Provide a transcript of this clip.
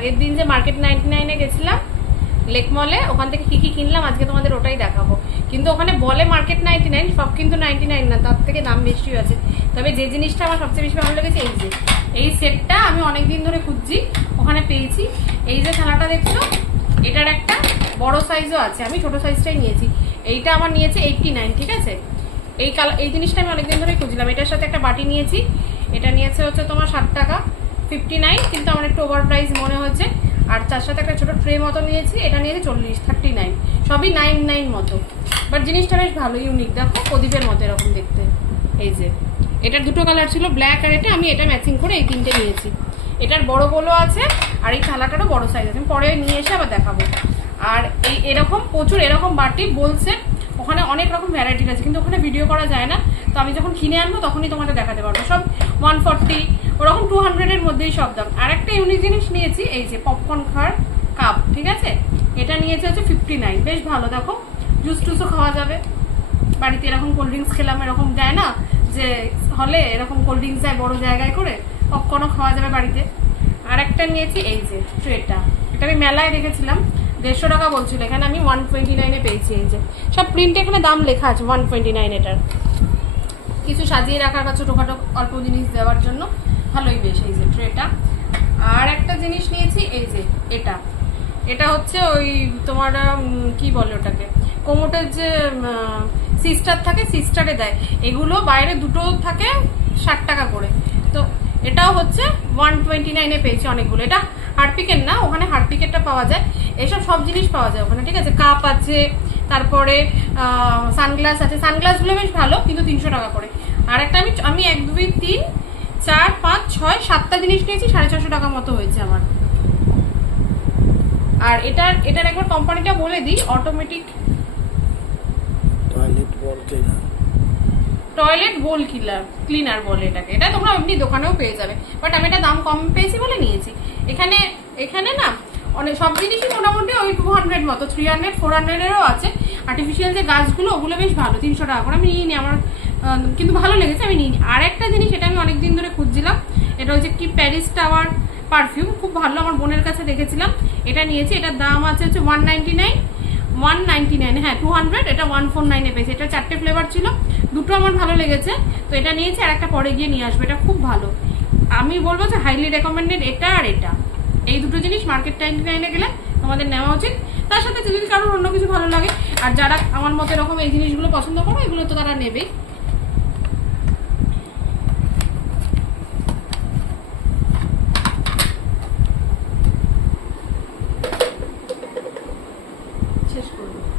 আগের দিন যে মার্কেট নাইনটি নাইনে গেছিলাম লেক মলে ওখান থেকে কি কি কিনলাম আজকে তোমাদের ওটাই দেখাবো। কিন্তু ওখানে বলে মার্কেট নাইনটি নাইন সব কিন্তু নাইনটি নাইন না, তার থেকে দাম বেশি আছে। তবে যে জিনিসটা আমার সবচেয়ে বেশি ভালো লেগেছে, এই যে, এই সেটটা আমি অনেক দিন ধরে খুঁজছি, ওখানে পেয়েছি। এই যে থালাটা দেখছ, এটার একটা বড় সাইজও আছে, আমি ছোট সাইজটাই নিয়েছি। এইটা আমার নিয়েছে এইটটি নাইন ঠিক আছে? এই কালার এই জিনিসটা আমি অনেকদিন ধরে খুঁজলাম এটার সাথে একটা বাটি নিয়েছি, এটা নিয়েছে হচ্ছে তোমার ষাট টাকা। ফিফটি নাইন কিন্তু আমার একটু ওভার প্রাইস মনে হচ্ছে। আর তার সাথে একটা ছোট ট্রে মতো নিয়েছি, এটা নিয়েছি চল্লিশ থার্টি নাইন সবই নাইন নাইন মতো। বাট জিনিসটা বেশ ভালো ইউনিক দেখো, প্রদীপের মতো এরকম দেখতে। এই যে, এটার দুটো কালার ছিল ব্ল্যাক আর এটা। আমি এটা ম্যাচিং করে এই তিনটে নিয়েছি। এটার বড় বলো আছে, আর এই থালাটারও বড় সাইজ আছে। পরে নিয়ে এসে আবার দেখাবো। আর এই এরকম, প্রচুর এরকম বাটি বলছে ওখানে অনেক রকম ভ্যারাইটির আছে, কিন্তু ওখানে ভিডিও করা যায় না। তো আমি যখন কিনে আনব, তখনই তোমাদের দেখাতে পারব। সব ওয়ান ফর্টি ওরকম টু হান্ড্রেডের মধ্যেই সব দাম। আর একটা ইউনিক জিনিস নিয়েছি, এই যে পপকর্ন খাওয়ার কাপ ঠিক আছে? এটা নিয়েছে হচ্ছে ফিফটি নাইন বেশ ভালো, দেখো। জুস টুসও খাওয়া যাবে। বাড়িতে এরকম কোল্ড ড্রিঙ্কস খেলাম, এরকম দেয় না যে হলে এরকম কোল্ড ড্রিঙ্কস দেয় বড় জায়গায় করে পপকর্নও খাওয়া যাবে বাড়িতে। আর একটা নিয়েছি, এই যে ট্রেটা এটা আমি মেলায় দেখেছিলাম দেড়শো টাকা বলছিল, এখানে আমি ওয়ান টোয়েন্টি নাইনে পেয়েছি, এই যে। সব প্রিন্ট এখানে দাম লেখা আছে ওয়ান টোয়েন্টি নাইন এটার। কিছু সাজিয়ে রাখার বা ছোটোখাটো অল্প জিনিস দেওয়ার জন্য। ভালোই বেশ, এই যে ট্রেটা আর একটা জিনিস নিয়েছি, এই যে এটা। এটা হচ্ছে ওই তোমার কি বলে ওটাকে? কোমোটের যে সিস্টার থাকে সিস্টারে দেয়। এগুলো বাইরে দুটো থাকে ষাট টাকা করে। তো এটাও হচ্ছে ওয়ান টোয়েন্টি নাইনে পেয়েছি অনেকগুলো। এটা হারপিকের না, ওখানে হারপিকেরটা পাওয়া যায়। এসব সব জিনিস পাওয়া যায় ওখানে, ঠিক আছে? কাপ আছে, তারপরে সানগ্লাস আছে। সানগ্লাসগুলো বেশ ভালো, কিন্তু তিনশো টাকা করে। আর একটা আমি আমি এক, দুই, তিন চার পাঁচ ছয় সাতটা জিনিস নিয়েছি সাড়ে ছশো টাকা মতো হয়েছে আমার। আর এটার এটার একবার কোম্পানিটা বলে দিই automatic toilet toilet bowl killer cleaner বলে এটাকে। এটা তোমরা এমনি দোকানেও পেয়ে যাবে। বাট আমি এটা দাম কম পেয়েছি বলে নিয়েছি। এখানে এখানে না অনেক সব জিনিসই মোটামুটি ওই টু হান্ড্রেড মতো থ্রি হান্ড্রেড ফোর হান্ড্রেডেরও আছে। আর্টিফিশিয়াল যে গাছগুলো ওগুলো বেশ ভালো তিনশো টাকা করে। আমি নিয়ে নিই আমার কিন্তু ভালো লেগেছে, আমি নিই আর একটা জিনিস এটা আমি অনেকদিন ধরে খুঁজছিলাম, এটা হচ্ছে কি প্যারিস টাওয়ার পারফিউম খুব ভালো, আমার বোনের কাছে দেখেছিলাম। এটা নিয়েছি, এটার দাম আছে হচ্ছে one ninety nine one ninety nine হ্যাঁ টু হান্ড্রেড এটা ওয়ান ফোর নাইনে পেয়েছে। এটা চারটে ফ্লেভার ছিল, দুটো আমার ভালো লেগেছে। তো এটা নিয়েছি আর একটা পরে গিয়ে নিয়ে আসবে, এটা খুব ভালো। আমি বলব যে হাইলি রেকমেন্ডেড এটা আর এটা। এই দুটো জিনিস মার্কেট নাইনটি নাইনে গেলে তোমাদের নেওয়া উচিত। তার সাথে যদি কারোর অন্য কিছু ভালো লাগে, আর যারা আমার মতো এরকম এই জিনিসগুলো পছন্দ করো, এগুলো তো তারা নেবেই।